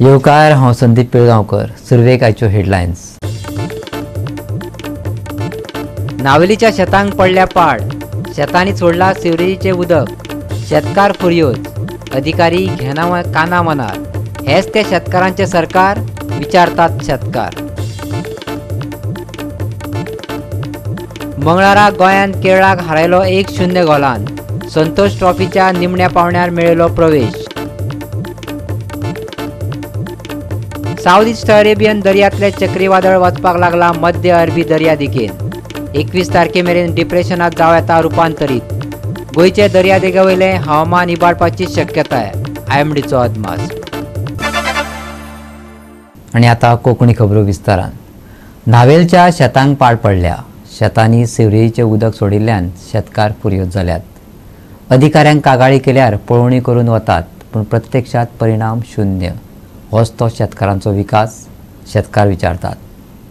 येवकार हांव संदीप पिळगांवकर. सुरवेक आयच्यो हेडलायन्स. नावेलीच्या शेतांक पडल्या पाड, शेतांनी सोडला सिवरेजीचे उदक, शेतकार फुर्योज, अधिकारी घेना काना मनार. हेच ते शेतकारांचे सरकार, विचारतात शेतकार. मंगळारा गोंयान केरळाक हारयलो 1-0 गोलान. संतोष ट्रॉफीच्या निमण्या पावण्यार मेळयलो प्रवेश. साऊथ ईस्ट अरेबियन दर्यांतले चक्रीवादळ वचपाक लागला मध्य अरबी दर्या दिकेन. 21 तारखे मेरेन डिप्रेशनात जावं येता रुपांतरीत. गोंयचे दर्यादेगे वयले हवामान इबाडपाची शक्यताय, IMDचो अदमास. आनी आतां कोंकणी खबरो विस्तारान. नावेलच्या शेतांक पाड पडल्या. शेतांनी सिवरेजीचें उदक सोडिल्ल्यान शेतकार फुर्योज जाल्यात. अधिकाऱ्यांक कागाळी केल्यार पळोवणी करून वतात, पूण प्रत्यक्षात परिणाम शून्य. होच तो शेतकारांचो विकास, शेतकार विचारतात.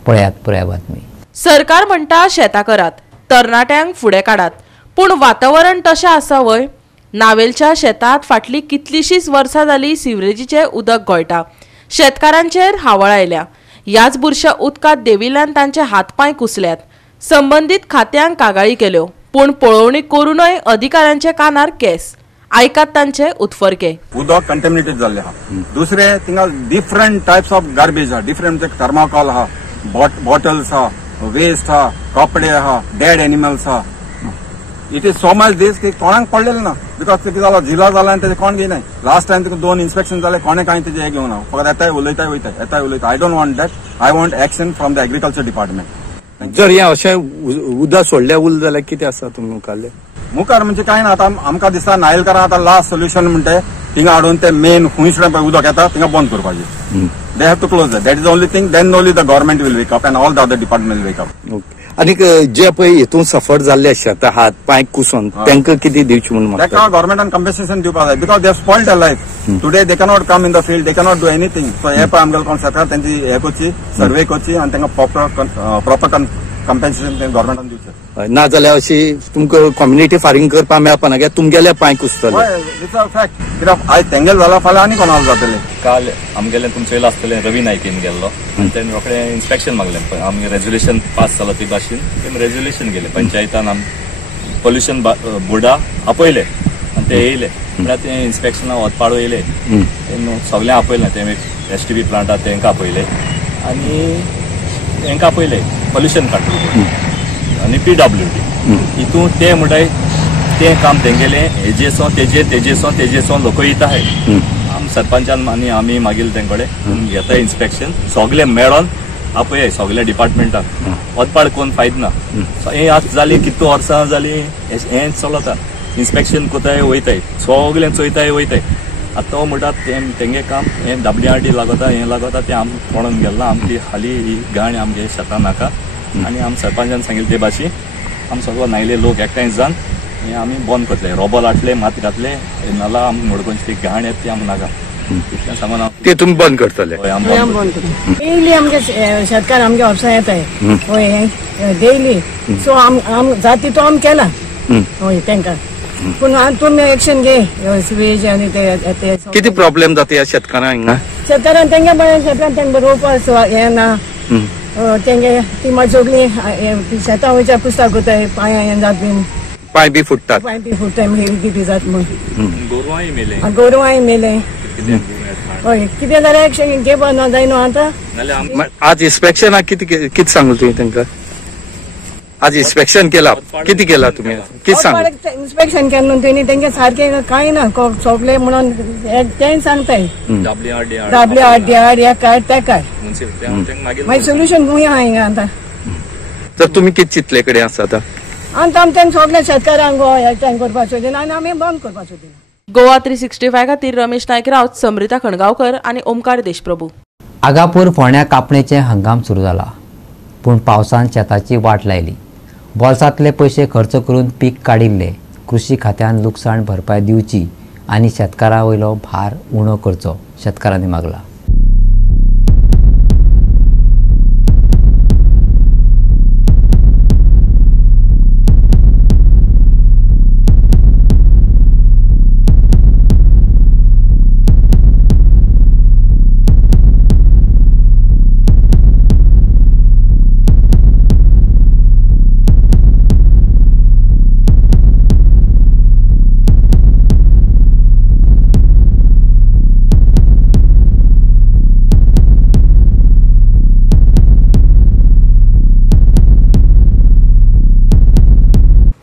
पळयात पुराय बातमी. सरकार म्हणटा शेतां करात, तरणाट्यांक फुडें काडात, पूण वातावरण तशें आसा वय. नावेलच्या शेतांत फाटलीं कितलींशींच वर्सां जालीं सिवरेजीचें उदक गळटा. शेतकारांचेर हावळ आयल्या. ह्याच बुरश्या उदकांत देविल्ल्यान तांचे हातपांय कुसल्यात. संबंदीत खात्यांक कागाळी केल्यो, पूण पळोवणी करूनय अधिकाऱ्यांचे कानार केस. आयकात तांचे उतफर्के. उदक कंटेमिनेटेड जाल्ले आहा. दुसरे थिंगा डिफरंट टायप्स ऑफ गार्बेज आहा. डिफरंट थर्माकोल आहा, बॉटल्स आहा, वेस्ट आहा, कपडे आहा, डेड एनिमल्स आहा. इट इज सो मच दिस की कोणाक पडलेले ना. बिकॉज ते कितें जाला झिला जाला आनी तेजे कोण घेयनाय. लास्ट टायम तिका 2 इन्स्पेक्शन जाले, कोणे कांय तेजे हे घेवना. फकत येताय उलयताय वयताय, येताय उलयताय. I don't want that. I want action from the agriculture department. जर हे अशें उदक सोडल्या उरलें जाल्यार कितें आसा तुमी मुखारलें? मुखार म्हणजे काय ना. आता आमकां दिसता नायलकारां आतां लास्ट सोल्युशन म्हणटे थिंगा हाडून ते मेन खुंयसर पळय उदक येता थिंगा बंद करपाचें. They have to close that is only thing. Then only the government will wake up and all the other department will wake up. आनीक जे पळय हितून सफर जाल्ले शेतां हात पांय कुसून तांकां कितें दिवचें म्हणून ताका गव्हर्नमेंटान कंपेसेशन दिवपाक जाय. Because they have spoiled their life. Today they cannot come in the field, they cannot do anything. So हे पळय आमगेले कोण शेतकार तेंची हे करची, सर्वे करची आनी तांकां प्रॉपर कंपेन्सेशन गव्हर्नमेंटान दिवचें. ना जाल्यार अशी तुमकां कम्युनिटी फारींग करपाक मेळपाना कित्याक तुमगेले पांय कुसतले. It's a fact. कित्याक आयज तेंगेले जाला फाल्यां आनी कोणाक जातले. काल आमगेले तुमचे येयलो आसतले रवी नायकीन गेल्लो आनी तेणें रोखडें इन्स्पेक्शन मागलें. आमी रेजोल्युशन पास जालो ते भाशेन तेमी रेजोल्युशन गेले पंचायतान. पोल्युशन बोर्डा आपयले आनी ते येयले म्हळ्यार ते इन्स्पेक्शना वचपाडो येयले. सगळें आपयलें. ते STB प्लांटार तेंकां आपयले आनी तेंकां आपयले पोल्युशन कंट्रोल आनी PWD. हितून ते म्हणटाय तें काम तेंगेलें हेजेसो तेजेसो लोक येताय. आम सरपंचान आनी आमी मागीर तेंकडे घेताय इन्स्पेक्शन. सगळे मेळोन आपय सगळ्या डिपार्टमेंटान. वचपाड कोण फायद ना. हें आतां जाली कितू वर्सां जालीं हें चलता. इन्स्पेक्शन कोताय वयताय, सगळें चोयताय वयताय. आतां तो म्हणटा तेंगे काम हें WRD लागता, हें लागता तें आम पळोवन गेल्ला. आमची हालीं ही घाण आमगे शेतां नाका आनी आम सरपंचान सांगिल्ले ते भाशेन आम सगळो नायले लोक एकठांय जावन हें आमी बंद करतले. रोबल हाडले, माती घातले, नाला आम मडकूंची ती घाण येता ती आमकां नाका. इतलें सांगून ते तुमी बंद करतले? डेली आमगे शेतकार आमगे ऑफिसां येताय डेली. सो आम जाती तो आम केला हय तेंकां. पूण तुमी एक्शन घे सिवेज आनी ते कितें प्रॉब्लेम जाता ह्या शेतकारांक हिंगा? शेतकारांक तेंगे शेतान तेंका रोवपाक हें ना. तेंगे ती मात सगळीं शेतां वयच्या पुस्तक कोताय. पांयां हें जात बीन पांय बी फुट्टात. पांय बी फुट्टाय मागीर कितें जाता म्हूण. गोरवांय मेले. हय कितें जाल्यार एक्शन घेवपा ना जाय न्हू आतां. आज इन्स्पेक्शनाक कितें सांगलें तुवें तांकां? आज इन्स्पेक्शन केला, कितें केला तुमी? कितें सांग? इन्स्पेक्शन केलें न्हू तेणी तेंगे सारकें कांय ना. सोगलें म्हणून तें सांगताय WRD हें काड तें काड. मागीर सोल्युशन खूंय आहा हिंगा आतां. तर तुमी कितें चिंतले कडेन आसा आतां? आतां आमी तेंक सगल्या शेतकारांक एकठांय करपाचो दिन आनी आमी बंद करपाचो दिन. गोवा 365 खातीर रमेश नायक रावत, समृता खणगांवकर आनी ओमकार देशप्रभू. आगापूर फोंड्या कापणेचे हंगाम सुरू जाला, पूण पावसान शेताची वाट लायली. बोल्सांतले पयशे खर्च करून पीक काडिल्ले. कृषी खात्यान लुकसाण भरपाय दिवची आनी शेतकारां वयलो भार उणो करचो शेतकारांनी मागला.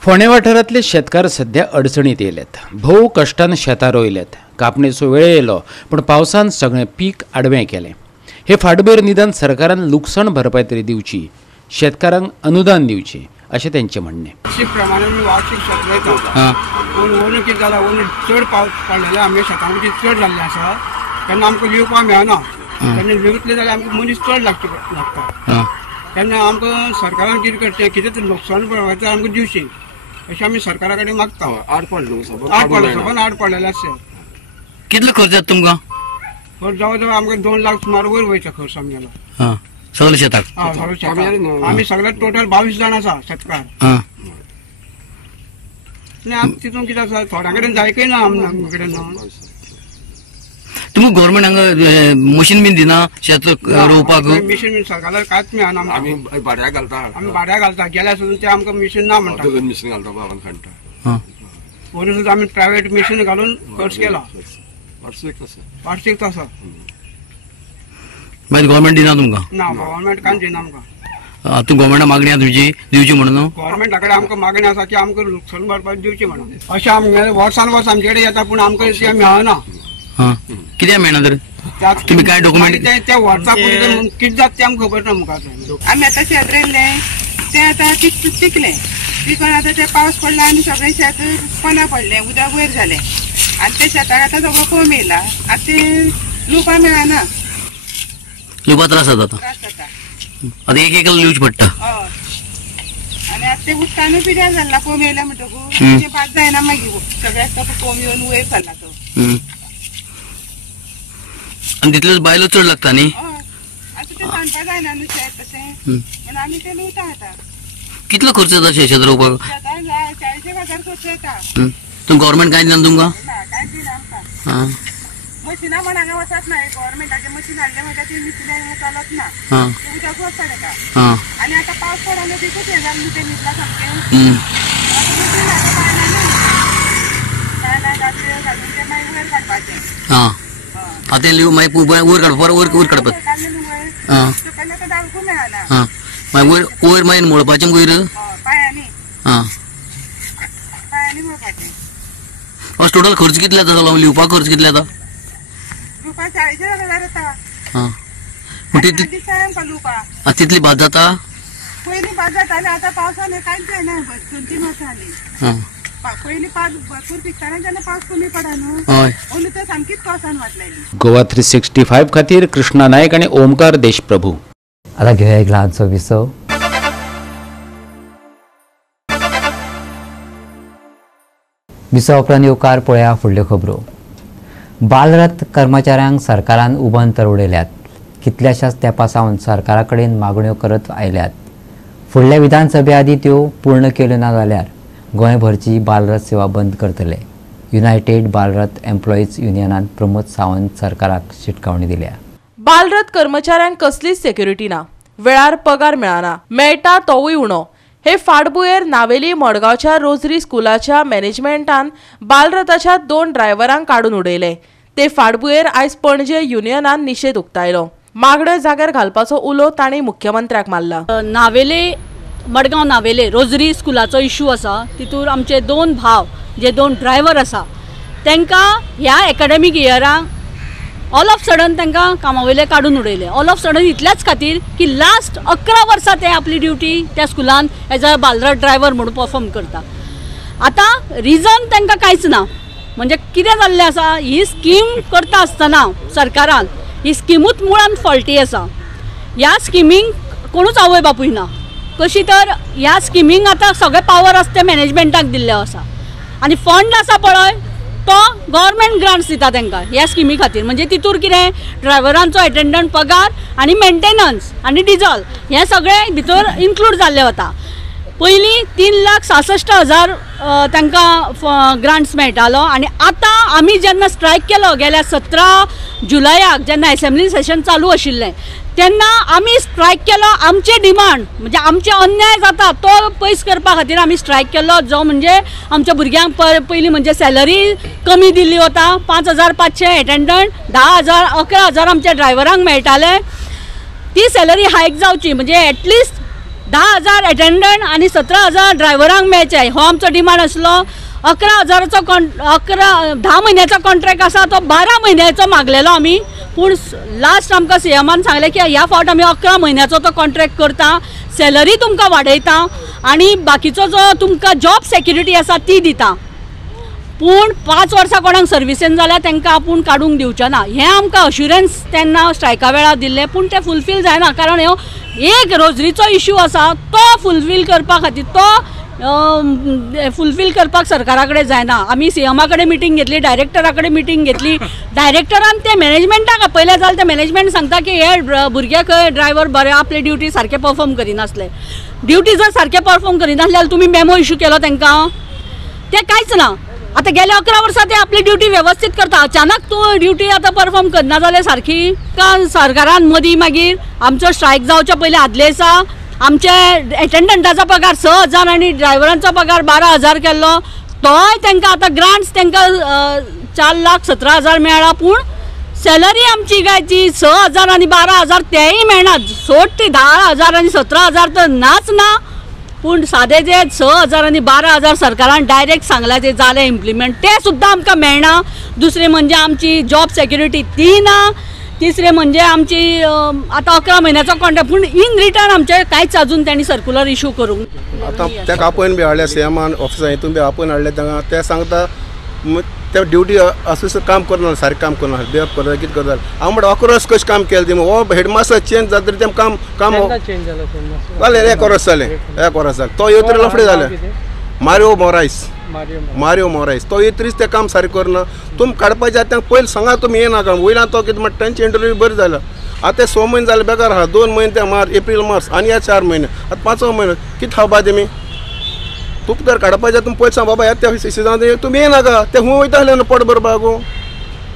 फोंडे वाठारांतले शेतकार सध्या अडचणीत येयल्यात. भोव कश्टान शेतां रोयल्यात. कापणेचो वेळ येयलो पण पावसान सगळें पीक आडवें केलें. हे फाटभुंयेर निदान सरकारान लुकसाण भरपाय तरी दिवची, शेतकारांक अनुदान दिवचें अशें तेंचें म्हणणें. प्रमाणे मी वार्षिक शेत रोयता पूण ओन कितें जालां ओन चड पावस पडलेले आमच्या शेतां भितर चड जाल्ले आसा तेन्ना आमकां लिवपाक मेळना. तेन्ना लिवतले जाल्यार आमकां मनीस चड लागता. तेन्ना आमकां सरकारान कितें करचें कितें तरी लुकसाण भरपाय आमकां दिवचें अशें आमी सरकारा कडेन मागता. आड पडलेले आसा. कितलो खर्च जाता तुमकां? खर्च जवळ जवळ आमकां 2 लाख सुमार वयर वयता खर्च आमगेलो. सगळे शेताक? आमी सगळे टोटल 22 जाण आसा शेतकार. तितून कितें आसा थोड्या कडेन जायकय ना आमचे कडेन. तुमकां गव्हर्मेंट हांगा मशीन बीन दिना शेत रोवपाक? मिशीन सरकाराक कांयच मेळना. आमी भाड्या घालता गेल्या सुद्दां ते आमकां मिशीन ना म्हणटा. मिशीन घालता वरून सुद्दां आमी प्रायवेट मिशीन घालून खर्च केला. वार्षिक आसा. मागीर गव्हर्मेंट दिना तुमकां? ना गव्हर्मेंट कांय दिना आमकां. तूं गव्हर्मेंटा मागणी आसा तुमची दिवची म्हणून? गव्हर्मेंटा कडेन आमकां मागणी आसा की आमकां लुकसाण भरपाय दिवची म्हणून. अशें आमगे वर्सान वर्स आमचे कडेन येता पूण आमकां ते मेळना. कित्याक मेळना तर? तुम्ही काय डॉक्युमेंट? त्या वर्सा कितें जाता तें आमकां खबर ना. मुखार आमी आतां शेत रोयल्लें तें आतां पिकलें. पिकून आतां ते पावस पडला आनी सगळें शेत पोना पडलें, उदक वयर जालें आनी ते शेताक आतां सगळो कोंब येयला. आतां ते लुवपाक मेळना. लुवपाक त्रास जाता? आतां एक एक लिवचे पडटा. आनी आतां ते उदकानूय पिड्यार जाल्ला कोंब येयला म्हणटकूच ते बाद जायना. मागीर सगळ्याक कोंब येवन वयर सरला तो. आनी तितलेच बायलो चड लागता न्ही? आतां ते सांडपाक जायना न्हू शेत तशें म्हणून आमी ते लुवता आतां. कितलो खर्च जाता शेत रोवपाक? 40,000 खर्च येता. तुमकां गव्हर्मेंट कांय दिना तुमकां? कांय दिना आमकां. मशिनां म्हण हांगा वचत ना. गव्हर्मेंटाचे मशीन हाडले म्हणटा ती मशिनां चलत ना. उदक वचता ताका. आनी आतां पावस पडलो देखूच हे जालें ते न्हिदला सामकें. घालून ते मागीर वयर काडपाचें. आतां लिव मागीर वयर काडपाक वयर काडपाक तेन्ना डाळकूं मेळना. मागीर वयर मागीर मळपाचें वयर पांयांनी टोटल खर्च कितले जाता? लिवपाक खर्च कितले जाता? लुवपाक 40,000 येता. तितली बाद जाता? पयलीं बाद जाताली आतां पावसान कांयच जायना. 2-3 वर्सां जालीं. पयलीं पावस भरपूर पिकताना जेन्ना पावस कमी पडा न्हू ओली तर सामकीच पावसान वाटलेली. गोवा 365 खातीर कृष्णा नायक आनी ओमकार देशप्रभू. आता घेऊया एक ल्हानसो विसव. विसव उपरांत येवकार पळया फुडल्यो खबरो. बालरथ कर्मचाऱ्यांक सरकारान उबंतर उडयल्यात. कितल्याशाच तेंपा सावन सरकारा कडेन मागण्यो करत आयल्यात. फुडल्या विधानसभे आदी त्यो पूर्ण केल्यो ना जाल्यार गोंयभरची बालरथ सेवा बंद करतले. युनायटेड बालरथ एम्प्लॉईज युनियनान प्रमोद सावंत सरकाराक शिटकावणी दिल्या. बालरथ कर्मचाऱ्यांक कसलीच सेक्युरिटी ना. वेळार पगार मेळना. मेळटा तोवूय उणो. हे फाटभुंयेर नावेली मडगांवच्या रोझरी स्कुलाच्या मॅनेजमेंटान बालरथाच्या 2 ड्रायव्हरांक काडून उडयले. ते फाटभुंयेर आयज पणजे युनियनान निशेध उक्तायलो. मागण्यो जाग्यार घालपाचो उलो तांणी मुख्यमंत्र्याक मारला. नावेले मडगांव नावेले रोझरी स्कुलाचो इशू आसा. तितूर आमचे 2 भाव जे 2 ड्रायव्हर आसा तांकां ह्या एकाडेमीक इयराक ऑल ऑफ सडन तांकां कामा वयले काडून उडयले. ऑल ऑफ सडन इतल्याच खातीर की लास्ट 11 वर्सां ते आपली ड्युटी त्या स्कुलान एज अ बालरथ ड्रायव्हर म्हणून परफॉर्म करता. आतां रिजन तांकां कांयच ना. म्हणजे कितें जाल्लें आसा, ही स्कीम करता आसतना सरकारान ही स्किमूच मुळान फॉल्टी आसा. ह्या स्किमीक कोणूच आवय बापूय ना. कशी तर ह्या स्किमीक आतां सगळे पावर आसा ते मॅनेजमेंटाक दिल्ले आसा आनी फंड आसा पळय तो गव्हर्मेंट ग्रांट्स दिता तांकां ह्या स्किमी खातीर. म्हणजे तितूर कितें ड्रायव्हरांचो एटेंडंट पगार आनी मेंटेनन्स आनी डिझल हें सगळें भितर इन्क्लूड जाल्लें वता. पयलीं 3,66,000 तांकां ग्रांट्स मेळटालो आनी आतां आमी जेन्ना स्ट्रायक केलो गेल्या 17 जुलयाक जेन्ना असेंब्ली सेशन चालू आशिल्लें तेन्ना आमी स्ट्रायक केलो. आमचे डिमांड म्हणजे आमचे अन्याय जाता तो पयस करपा खातीर आमी स्ट्रायक केलो. जो म्हणजे आमच्या भुरग्यांक पयलीं म्हणजे सॅलरी कमी दिल्ली वता. 5,500 एटेंडंट, 10,000 11,000 आमच्या ड्रायव्हरांक मेळटाले. ती सॅलरी हायक जावची म्हणजे एटलिस्ट 10,000 एटेंडंट आणि 17,000 ड्रायव्हरांक मेळचे हो आमचो डिमांड आसलो. 11,000चा 10 म्हयन्याचा कॉन्ट्रॅक्ट आसा तो 12 म्हयन्याचो मागलेलो आमी, पूण लास्ट आमकां सीएमान सांगलें की ह्या फावट आमी 11 म्हयन्याचो तो कॉन्ट्रॅक्ट करता, सॅलरी तुमकां वाडयता आणि बाकीचो जो तुमकां जॉब सेक्युरिटी आसा ती दिता. पूण 5 वर्सां कोणाक सर्विसेन जाल्यार तांकां आपूण काडूंक दिवचें ना हें आमकां अश्युरन्स तेन्ना स्ट्रायका वेळार दिल्लें, पूण तें फुलफील जायना. कारण ह्यो एक रोजरीचो इश्यू आसा तो फुलफील करपा खातीर तो फुलफील करपाक सरकारा कडेन जायना. आमी सीएमा कडेन मिटींग घेतली, डायरेक्टरा कडेन मिटींग घेतली. डायरेक्टरान ते मॅनेजमेंटाक आपयलें जाल्यार ते मॅनेजमेंट सांगता की हे भुरगे खंय ड्रायव्हर बरे आपली ड्युटी सारके परफॉर्म करिनासले. ड्युटी जर सारके परफॉर्म करिनासले जाल्यार तुमी मेमो इश्यू केलो तांकां, तें कांयच ना. आतां गेल्या 11 वर्सां ते आपली ड्युटी वेवस्थीत करता, अचानक तूं ड्युटी आतां परफॉर्म करना जाल्यार सारकी का सरकारान मदीं मागीर आमचो स्ट्रायक जावच्या पयलीं आदले दिसा आमचे एटेंडंटाचो पगार 6,000 आनी ड्रायव्हरांचो पगार 12,000 केल्लो. तोय तांकां आतां ग्रांट्स तांकां 4,17,000 मेळ्ळा, पूण सॅलरी आमची गायची 6,000 आनी 12,000 तेय मेळना. सोड ती 10,000 आनी 17,000 तर नाच ना, पूण सादे जे 6,000 आनी 12,000 सरकारान डायरेक्ट सांगला ते जाले इम्प्लिमेंट, ते सुद्दां आमकां मेळना. दुसरें म्हणजे आमची जॉब सेक्युरिटी ती ना. तिसरें म्हणजे आमची आतां 11 म्हयन्याचो कॉन्ट्रॅक्ट, पूण इन रिटर्न आमचे कांयच अजून त्यांनी सर्क्युलर इश्यू करूंक. आतां ताका आपयन बी हाडल्या सीएमान ऑफिसां हितून बी आपयन हाडले तांकां, ते सांगता ते ड्युटी ऑफिसर काम करना, सारकें काम करना, बिहेव करता, कितें करता. हांव म्हणटा 11 वर्स कशें काम केलें तेमी, हो हेडमास्टर चेंज जाता तरी तें काम जालें 1 वर्स जालें, 1 वर्स जालें. तो येतरी लफडे जाले. मारियो मोरायस तो येतरीच ते काम सारकें करना. तुमी काडपाचें आतां पयलीं सांगा तुमी येनाका, वयल्यान तो कितें म्हणटा तांची इंटरव्यू बरी जाल्या. आतां 6 म्हयने जाले बेकार आहा, 2 म्हयने ते एप्रील मार्च आनी 4 म्हयने, आतां 5वो म्हयनो कितें खावपा तेमी. तुका जर काडपाचें तुमी पयलीं सांग बाबा त्या सिजनान तुमी येनाका, ते हूं वयताले न्हू पोट भरपाक.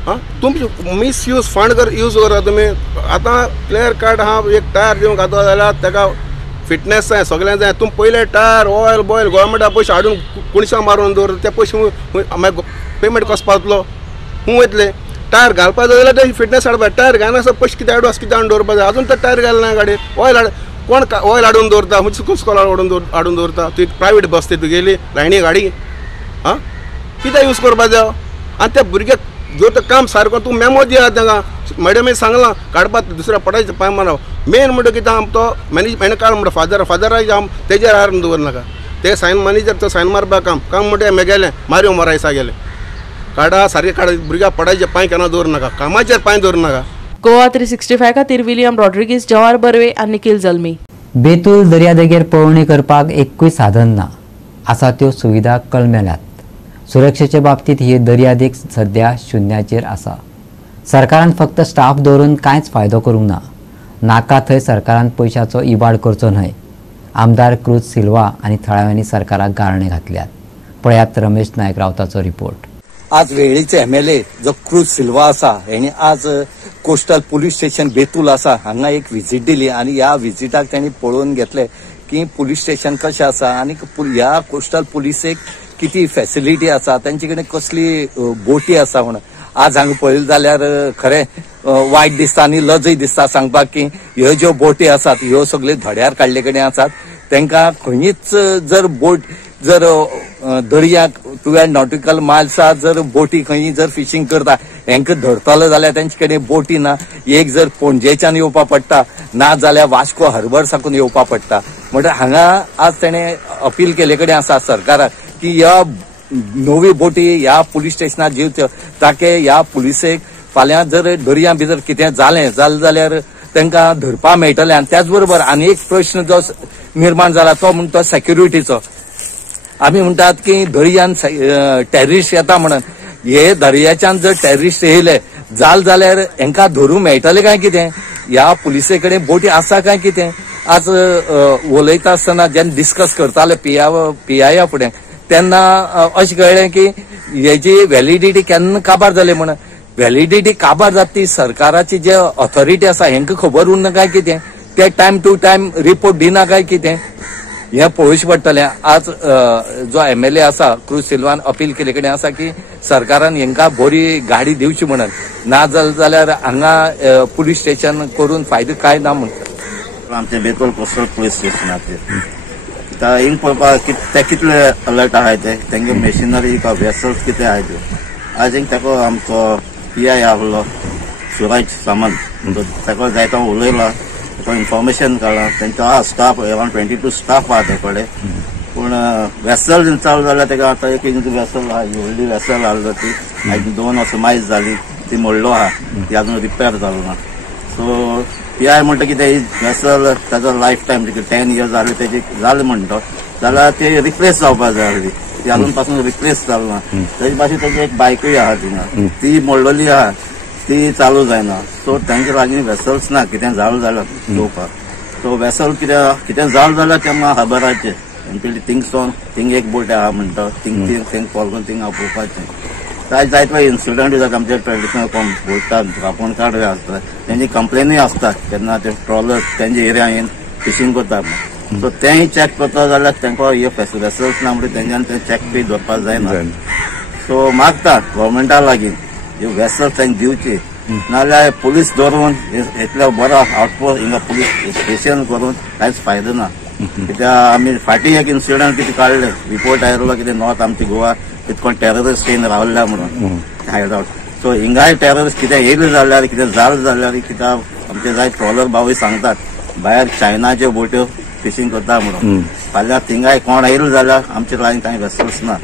हां तुमचे मिसयूज फंड यूज करा तुमी. आतां प्लेयर कार्ड आहा, एक टायर दिवंक घातलो जाल्यार ताका फिटनेस जाय, सगळें जाय. तुमी पयले टायर ऑयल बॉयल गोवोरमेंटा पयशे हाडून कुणशां मारून दवर, ते पयशे मागीर पेमेंट कसो पावतलो, हूं वयतले. टायर घालपाक जाय जाल्यार ते फिटनेस हाडपा, टायर घालना पयशे कितें हाडूं कितें हाडून दवरपा जाय. अजून तर टायर घालना गाडी, ऑयल हाड कोण ऑयल हाडून दवरता, म्हणजे कुस्कोला हाडून दवरता. ती प्रायवेट बस ती गेली लायणी गाडी, हां कितें यूज करपा जाय. आनी ते भुरगे जो तो काम सारको तूं मेमो दिया तांकां. मॅडमी सांगलां काडपाक दुसऱ्या पडायचे पांय मारप. मेन म्हणटा कितें आम तो मॅनेजमेंट काड म्हणटा फादराक आम तेजेर हारून दवरनाका. ते सायन मॅनेजर तो सायन मारपाक काम म्हणटा हें गेलें मारियो मोरायसा गेलें. काडा सारकें काडा, भुरग्यां पडायचे पांय केन्ना दवरनाका, कामाचेर पांय दवरनाका. गोवा 365 खातीर विलियम रॉड्रिगीस, जवाहर बर्वे आनी निखिल जल्मी. बेतूल दर्यादेगेर पळोवणी करपाक एकूय साधन ना, आसा त्यो सुविधा कळमेल्यात. सुरक्षेच्या बाबतीत ही दर्यादेग सध्या शुन्याचेर आसा. सरकारान फक्त स्टाफ दवरून कांयच फायदो करूंक ना. नाका थंय सरकारान पयशांचो इबाड करचो न्हय. आमदार क्रूज सिल्वा आनी थळाव्यांनी सरकाराक गाळणे घातल्यात. पळयात रमेश नायक रावताचो रिपोर्ट. आज वेळेचे एमएलए जो क्रूज सिल्वा आसा हेणी आज कोस्टल पुलीस स्टेशन बेतूल आसा हांगा एक विजीट दिली आनी ह्या विजिटाक तांणी पळोवन घेतले की पुलीस स्टेशन कशें आसा आनी ह्या कोस्टल पुलिसेक किती फॅसिलिटी आसा, तांचे कडेन कसली बोटी आसा म्हणून. आज हांगा पळयलें जाल्यार खरें वायट दिसता आनी लजय दिसता सांगपाक की ह्यो ज्यो बोटी आसात ह्यो सगळ्यो धड्यार काडले कडेन आसात. तांकां खंयच जर बोट जर दर्याक 12 नॉटिकल मायल्सां जर बोटी खंय जर फिशींग करता हेंकां धरतलो जाल्यार तांचे कडेन बोटी ना. एक जर पणजेच्यान येवपा पडटा ना जाल्यार वास्को हार्बर साकून येवपा पडटा. म्हणटा हांगा आज ताणें अपील केले कडेन आसा सरकाराक की ह्या नवी बोटी ह्या पुलीस स्टेशनार दिवच्यो ताके ह्या पुलिसेक फाल्यां जर दर्या भितर कितें जालें जाल्यार तांकां धरपा मेळटलें. आनी त्याच बरोबर आनी एक प्रश्न जो निर्माण जाला तो म्हणटा सेक्युरिटीचो. आमी म्हणटात की दर्यान टेररिस्ट येता म्हणून. हे दर्याच्यान जर टेररिस्ट येयले जाल्यार हेंकां धरूंक मेळटलें काय कितें. ह्या पुलिसे कडेन बोटी आसा काय कितें. आज उलयता आसतना जेन्ना डिस्कस करताले PIA फुडें तेन्ना अशें कळ्ळें की हेजी व्हॅलिडिटी केन्ना काबार जाली म्हणून. व्हॅलिडिटी काबार जाता ती सरकाराची जे ऑथॉरिटी आसा हेंकां खबर उरना काय कितें. ते टायम टू टायम रिपोर्ट दिना काय कितें हें पळोवचें पडटलें. आज जो एमएलए आसा क्रूज सिल्वान अपील केले कडेन आसा की सरकारान हेंकां बरी गाडी दिवची म्हणून. ना जाल्यार हांगा पुलीस स्टेशन करून फायदो काय ना म्हणटा. आमचे बेतोल कोस्टल पुलीस स्टेशनाचेर हिंग पळोवपाक ते कितले अलर्ट आहाय ते तेंगे मेशिनरी का वेसल्स कितें आहाय त्यो आज हिंग तेको आमचो PI आहलो सुरज सामंत तेको जायतो उलयला तेको इन्फॉर्मेशन काडला तेंचो आहा स्टाफ अराउंड 22 स्टाफ आहा ते कडेन पूण वेसल चालू जाल्यार तेका आतां एक वेसल आहा व्हडली वेसल आहलो ती 2 वर्सां मायज जाली ती मोडलो आहा ती अजून रिपेर जालो ना सो PI म्हणटा की ते वेसल ताजो लायफ टायम 10 years जाले तेजी जाले म्हणटा जाल्यार ते रिप्लेस जावपाक जाय आसली ती अजून पासून रिप्लेस जालो ना तेजे भाशेन तेजी एक बायकूय आहा थिंगा ती मोडलेली आहा ती चालू जायना सो तांचे लागीं वेसल्स ना कितें जालें जाल्यार पळोवपाक सो वेसल कितें जालें जाल्यार ते म्हाका खबराचें पयलीं थिंग एक बोट आहा म्हणटा थिंग पावून थिंग हांव पळोवपाचें जायते इन्सिडंट जाता आमचे ट्रेडिशनल बोलतात रापण कार्ड आसता तेंची कंप्लेनूय आसता केन्ना ते ट्रॉलर्स तेंचे एरियान फिशींग करता सो तेंय चॅक करता जाल्यार तांकां हे वेसल्स ना म्हणजे तेंच्यान ते चॅक बी धरपाक जायना सो मागता गव्हर्मेंटा लागीं ह्यो वेसल्स तांकां दिवची नाल्यार पुलीस धरून इतल्या बरो आउटपोस्ट हिंगा पुलीस स्टेशन करून कांयच फायदो ना कित्याक आमी फाटीं एक इन्सिडंट कितें काडले रिपोर्ट आयलो कितें नॉर्थ आमची गोवा कितकोण टेररिस्ट येवन रावल्या म्हणून हायडआउट सो हिंगाय टेररिस्ट कितें येयले जाल्यार कितें जालें जाल्यार कित्याक आमचे जाय ट्रॉलर भावूय सांगतात भायर चायनाच्यो बोट्यो फिशींग करता म्हणून फाल्यां थिंगाय कोण येयले जाल्यार आमचे लागीं कांय वेसल्स ना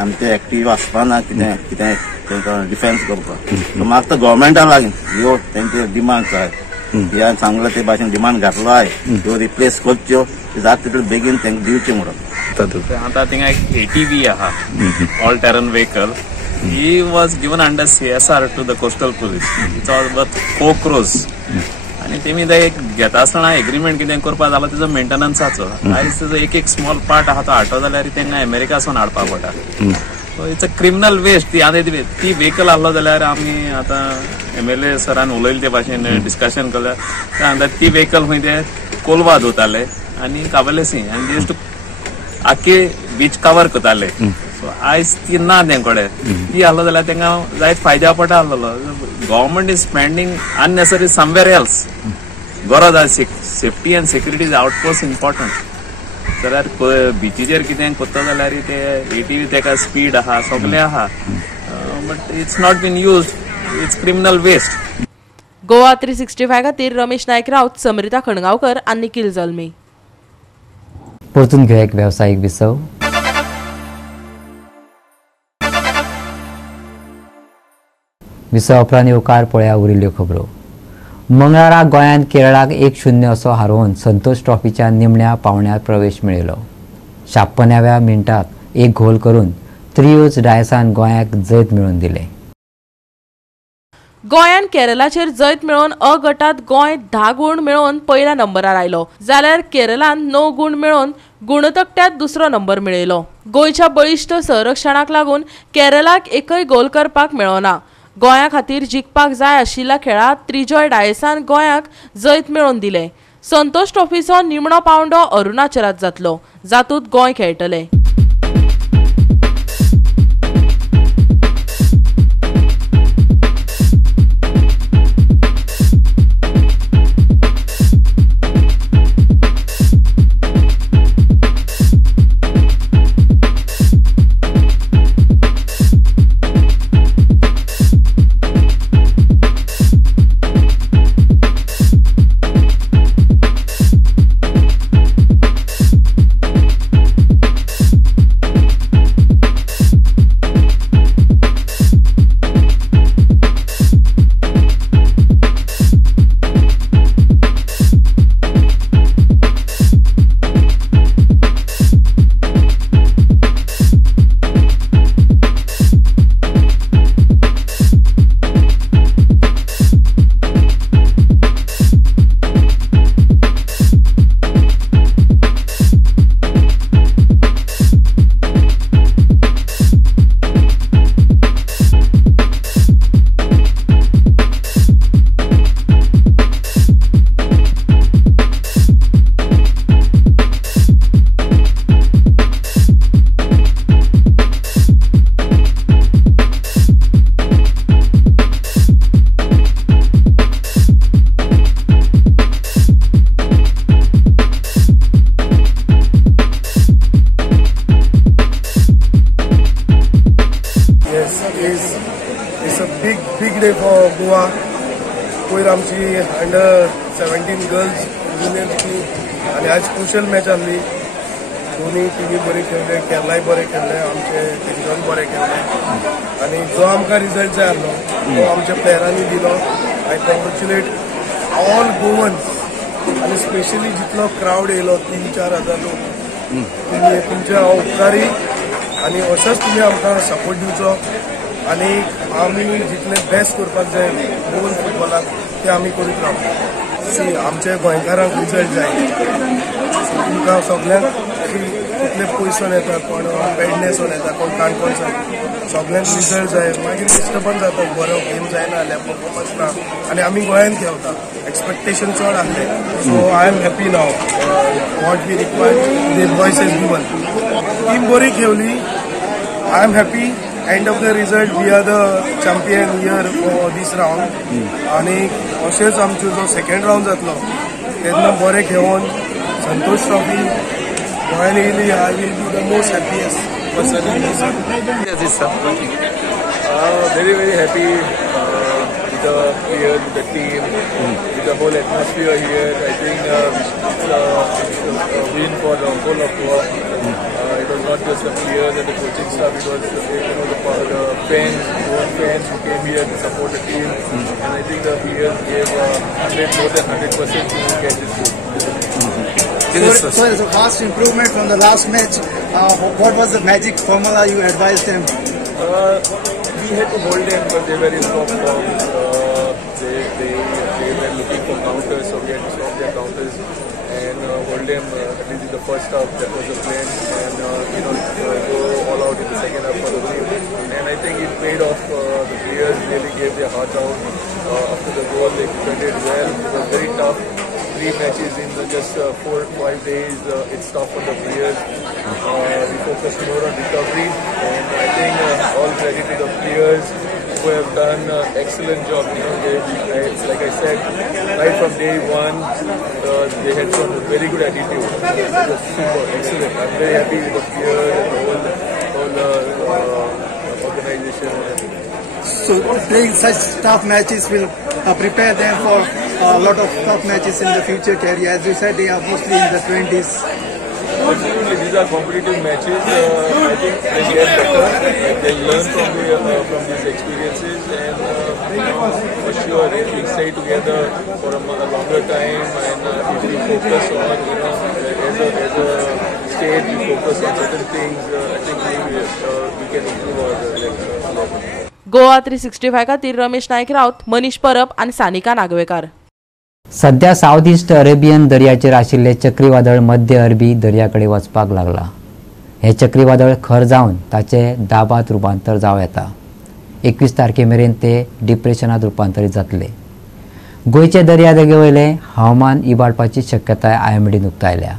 आमचे एक्टिव्ह आसपाना कितें कितें तांकां डिफेन्स करपाक सो म्हाका तो गव्हर्मेंटा लागीं ह्यो तेंचे डिमांड्स आहाय ह्या सांगला ते भाशेन डिमांड घातलो आहाय ह्यो रिप्लेस करच्यो जाता तितले बेगीन तांकां दिवचे म्हणून आता थिंगा एक ATV आहा ऑल टेरन व्हेकल ही was given under CSR to the coastal police it's all worth 4 crores आणि तेमी एक घेता आसतना एग्रीमेंट कितें करपा जालो तेजो मेंटेनन्साचो आयज तेजो एक स्मॉल पार्ट आहा तो हाडटो जाल्यार तेंकां अमेरिकासून हाडपाक पडटा so it's a criminal waste ती व्हेकल आहलो जाल्यार आमी आतां MLA सरान उलयले ते भाशेन डिस्कशन केल्यार ती व्हेकल खंय ते कोलवा दोताले आनी काबलेसी आनी जस्ट आख्खे बीच कवर करताले सो आयज ती ना तेंकडे ती आहलो जाल्यार तेंकां जायत फायद्या पडटा आहलो government is spending unnecessary somewhere else गरज आहा safety and security is outpost important जाल्यार बिचीचेर कितें करता जाल्यार ते ATV तेका स्पीड आहा सगळें आहा but it's not been used it's criminal waste Goa 365 खातीर रमेश नायक राऊत समरिता खणगांवकर आनी निखिल जल्मी परतून घेऊ एक व्यावसायिक विसव उपरांत येवकार पळया उरिल्ल्यो खबरो मंगळारा गोंयांत केरळाक 1-0 असो हारोवन संतोष ट्रॉफीच्या निमण्या पावण्यात प्रवेश मेळयलो 56व्या मिनटाक एक गोल करून त्रियोज डायसान गोंयाक जैत मेळोवन दिले गोंयान केरळाचेर जैत मेळोवन अ गटात गोंय 10 गुण मेळोवन पयल्या नंबरार आयलो जाल्यार केरळान 9 गुण मेळोवन गुणतकट्यात दुसरो नंबर मेळयलो गोंयच्या बळिश्ट संरक्षणाक लागून केरळाक एकय गोल करपाक मेळोना गोंया खातीर जिखपाक जाय आशिल्ल्या खेळात त्रिजॉय डायसान गोंयाक जैत मेळोवन दिले संतोष ट्रॉफीचो निमणो पावंडो अरुणाचलात जातलो जातूंत गोंय खेळटले गोवा पयर आमची अंडर-17 गर्ल्स जुनियर जिखली आनी आज क्रुशल मॅच आसली. दोनूय टिमी बरे खेळले, केरळाय बरे खेळले, आमचे टिमीन बरे खेळले आनी जो आमकां रिजल्ट जाय आसलो तो आमच्या प्लेयरांनी दिलो. आय कॉंग्रेच्युलेट ऑल गोवन्स आनी स्पेशली जितलो क्रावड येयलो 3-4 हजार लोक तुमचे हांव उपकारी आनी असोच तुमी आमकां सपोर्ट दिवचो आनी आमी जितले बेस्ट करपाक जाय गोवन फुटबॉलाक ते आमी करीत रावता. आमचे गोंयकारांक रिजल्ट जाय. तुमकां सगळ्यांक कितले पयसून येता, कोण बॅडनेसून येता, कोण काणकोणसान सगळ्यांक रिजल्ट जाय. मागीर डिस्टर्बन्स जाता, बरो गेम जायना जाल्यार परफॉर्मन्स ना आनी आमी गोंयान खेळटा. एक्सपेक्टेशन चड आसले. So I am happy now what we required the boys is given. Team बरी खेळली. I am happy. End of the result we are the champion here for this round आनी अशेंच आमचो जो सेकंड राउंड जातलो तेन्ना बरें खेळून संतोष ट्रॉफी गोंयान येयली. I will be the most happiest person in this. Very happy with the players, with the team, with the whole atmosphere here. I think it's a win for the whole of Goa. It was not just the players and the coaching staff, it was the fans, Goan fans who came here to support the team. And I think the players gave more than 100% to get this win. So it's a vast improvement from the last match. What was the magic formula you advised them? We had to hold them because they were in top form. They were looking for counters, so we had to stop their counters and hold them at least in the first half. That was the plan, and go all out in the second half for the win. And I think it paid off. The players really gave their heart out after the goal. They defended well. It was very tough. 3 matches in just 4-5 days. It's tough for the players. We focused more on recovery, and I think all credit to the players who have done excellent job. Like I said, right from day one, they had shown a very good attitude. It was super excellent. I'm very happy with the players and the whole organization. So playing such tough matches will prepare them for a lot of tough matches in the future career. As you said, they are mostly in the 20s. Absolutely, these are competitive matches. I think they get better. They learn from these experiences, and for sure, if we stay together for a longer time, and if we focus on, as a state, we focus on certain things. I think we can improve our level. Goa 365 खातीर रमेश नायक रावत, मनीष परब आनी सानिका नागवेकार. सध्या south east Arabian दर्याचेर आशिल्ले चक्रीवादळ मध्य अरबी दर्याकडे वचपाक लागला. हे चक्रीवादळ खर जावन ताचे दाबात रुपांतर जावं येता. 21 तारखेमेरेन ते डिप्रेशनात रुपांतरीत जातले. गोंयचे दर्यादेगेवयले हवामान इबाडपाची शक्यताय IMDन उक्तायल्या.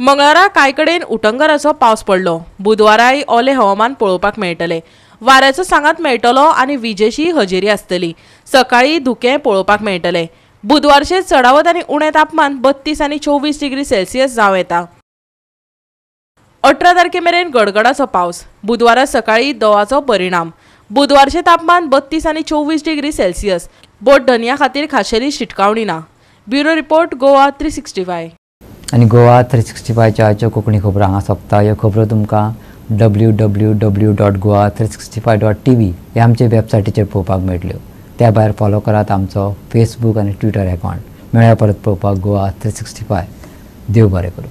मंगळारा कांय कडेन उटंगराचो पावस पडलो. बुधवाराय ओले हवामान पळोवपाक मेळटले. वाऱ्याचो सांगात मेळटलो आनी विजेची हजेरी आसतली. सकाळी धुकें पळोवपाक मेळटले. बुधवारचे चडावत आनी उणें तापमान 32 आनी 24 डिग्री सेल्सियस जावं येता. 18 तारखेमेरेन गडगडाचो पावस. बुधवारा सकाळी दवाचो परिणाम. बुधवारचे तापमान 32 आनी 24 डिग्री सेल्सियस. बोट धनिया खातीर खाशेली शिटकावणी ना. Bureau report Goa 365. आनी गोवा 365च्या आजच्यो कोंकणी खबरो हांगा सोंपता. ह्यो खबरो तुमकां www.goa365.tv ह्या आमचे वेबसायटीचेर पळोवपाक मेळटल्यो. त्या भायर फॉलो करात आमचो फेसबूक आनी ट्विटर अकावंट. मेळ्या परत पळोवपाक गोवा 365. देव बरें करूं.